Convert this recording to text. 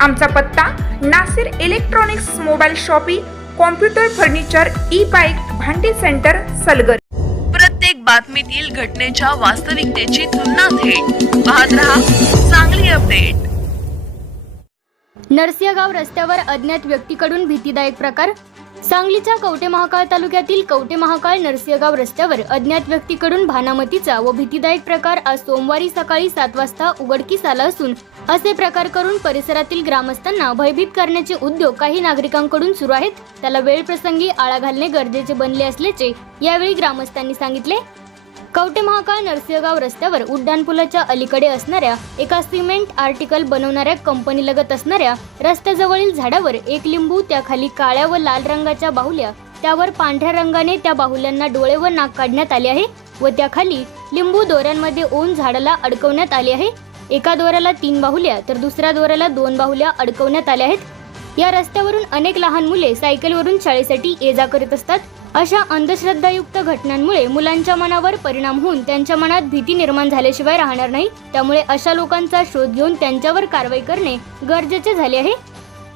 आमचा पत्ता Nasir electronics mobile shoppe computer furniture E bike भांडी सेंटर सलगर. प्रत्येक बातमीतील घटनेच्या वास्तविकतेची तुलना थेट. पाहत रहा चांगली अपडेट. नरसिंहगाव रस्त्यावर अज्ञात व्यक्तीकडून भीतीदायक प्रकार. सांगलीच्या कवटे महाकाळ तालुक्यातील कवटे महाकाळ नरसिंहगाव रस्त्यावर अज्ञात व्यक्तीकडून भानामतीचा व भीतीदायक प्रकार आज सोमवारी सकाळी सात वाजता उघडकीस आला असून असे प्रकार करून परिसरातील ग्रामस्थांना भयभीत करण्याचे उद्योग काही नागरिकांकडून सुरू आहेत. त्याला वेळ प्रसंगी आळा घालणे गरजेचे बनले असल्याचे यावेळी ग्रामस्थांनी सांगितले. कवटे महाकाळ नरसिंहगाव रस्त्यावर उड्डाणपुलाच्या अलीकडे असणाऱ्या एका सिमेंट आर्टिकल बनवणाऱ्या कंपनीलगत असणाऱ्या रस्त्याजवळील झाडावर एक लिंबू त्याखाली काळ्या व लाल रंगाच्या बाहुल्या त्यावर पांढऱ्या रंगाने त्या बाहुल्यांना डोळे व नाक काढण्यात आले आहे व त्याखाली लिंबू दोऱ्यांमध्ये ओन झाडाला अडकवण्यात आले आहे. एका दोऱ्याला तीन बाहुल्या तर दुसऱ्या दोऱ्याला दोन बाहुल्या अडकवण्यात आल्या आहेत. या रस्त्यावरून अनेक लहान मुले सायकलवरून शाळेसाठी ये जा करत असतात. अशा अंधश्रद्धायुक्त घटनांमुळे मुलांच्या मनावर परिणाम होऊन त्यांच्या मनात भीती निर्माण झाल्याशिवाय राहणार नाही. त्यामुळे अशा लोकांचा शोध घेऊन त्यांच्यावर कारवाई करणे गरजेचे झाले आहे.